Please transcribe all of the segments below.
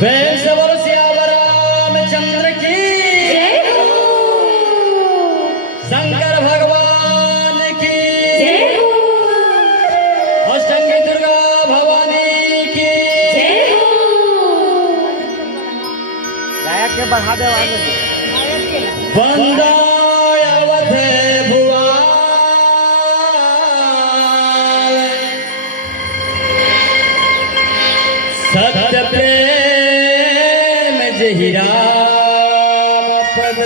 वैष्णव सियावर रामचंद्र की जय हो। शंकर भगवान की जय हो। अष्टंगी दुर्गा भवानी की जय हो। गायक के बढ़ा दे वंदे अवध भुवन सत्य प्रेम जहि राम पद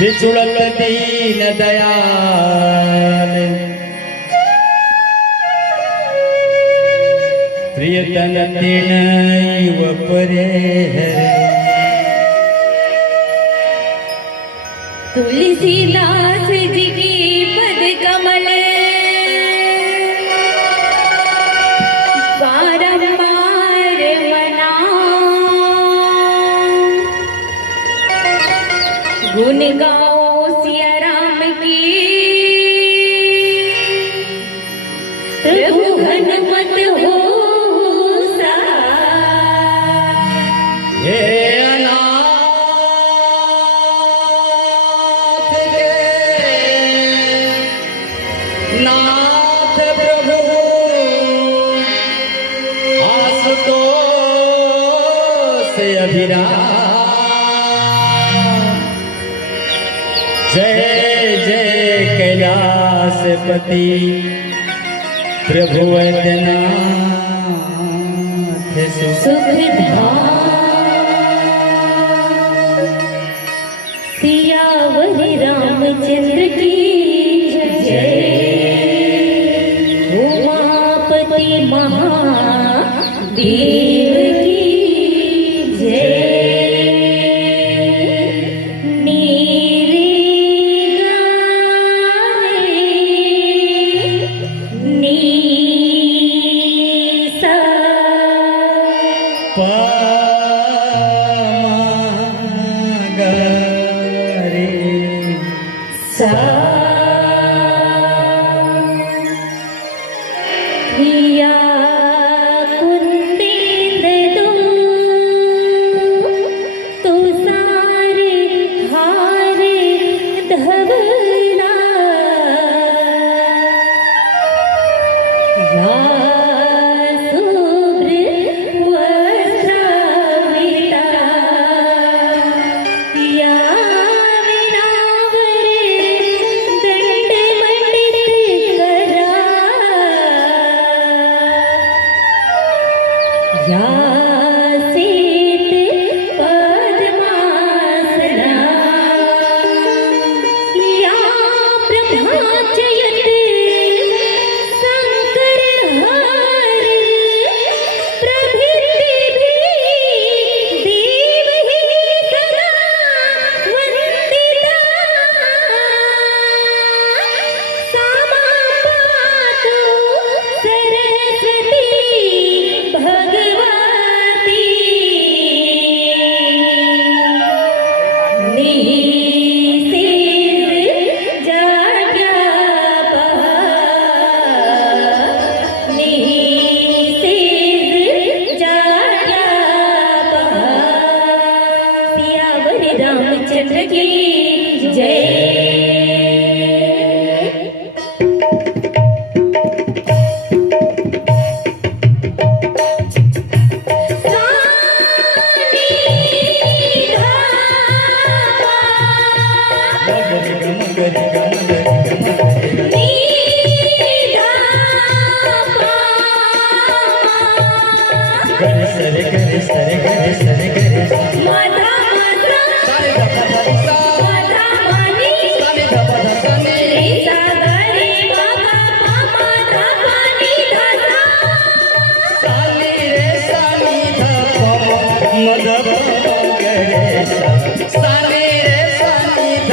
बिछुड़त दीन दयाल प्रियतन तीर्णैव परे तुलसीदास जी की पद कमल बारंबार मना गुण गाओ सिया राम की प्रभु हनुमत हो सा हे अनाथ के नाथ प्रभु आशुतोष अभिराम जय जय कैलाशपति प्रभु वैद्यनाथ सुखधाम सियावर रामचंद्र की जय। उमापति महादेव की जय। नीरे गाए नीसा पामगरे सा हिया कुंदेंद दो तो सारे हार धवला या शुभ्र वस्त्रावृता या विनावर दंडमंडित करा या सीत पद्मासना या प्रभाचयत शंकरहार प्रभृति देवहि सदा वंदिता सामा पातु सरस्वती भगवती निःशेष जाज्ञापहा निःशेष जाज्ञापहा सियावर रामचंद्र की जय। सानी रे सानी ध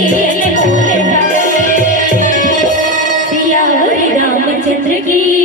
बोल सिया रामचंद्र की